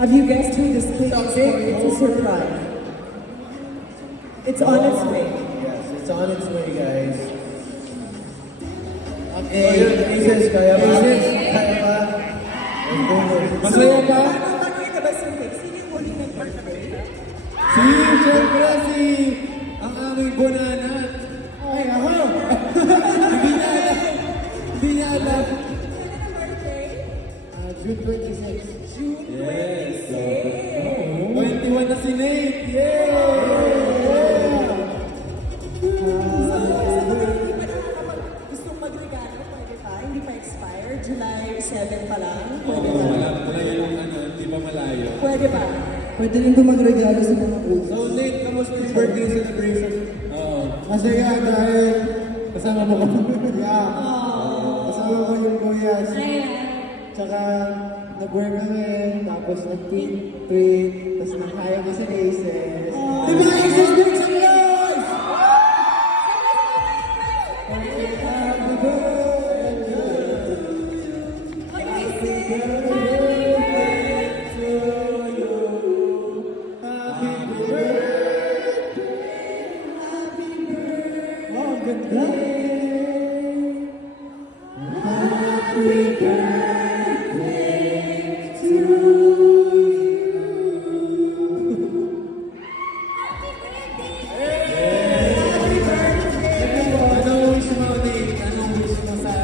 Have you guessed who this cake is for? It's a surprise. It's on its way. Yes, it's on its way, guys. Okay, Aces, kaya ba? Kaya ba? Masaya ba? Paano ito ba si Nick? Sino yung huling nag-birthday? Siyempre ang aming bonanat. Ay, ako! Hindi niya alam. Hindi niya alam. Sino na birthday? June 26. June 26. 21 na si Nate! Yay! Gustong magregalo, pwede pa? Hindi pa expired? July 7 pa lang? Pwede Oo, ba? wala yung hindi pa malayo. Pwede ba? Pwede rin ko magregalo sa mga coach. So, Nate, kamusta yung birthday celebration? Oo. Masaya dahil kasama mo ko. Yeah. Kasama ko yung kuyas. Tsaka nag-work kami, tapos nag-tweet, tapos nakaya ko sa Aces. Di ba Aces, make some noise! Happy birthday to you. Happy birthday, happy birthday. Oh, ang ganda. Happy birthday to Anong wish mo, Nate? Anong wish mo sa...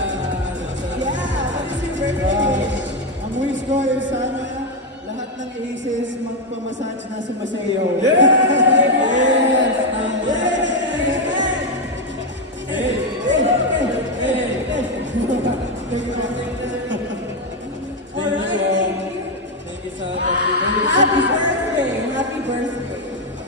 Ang wish ko ay sana lahat ng Aces magpamassage na sumasayaw. Yes! Alright, Thank you sa... happy birthday! Happy birthday!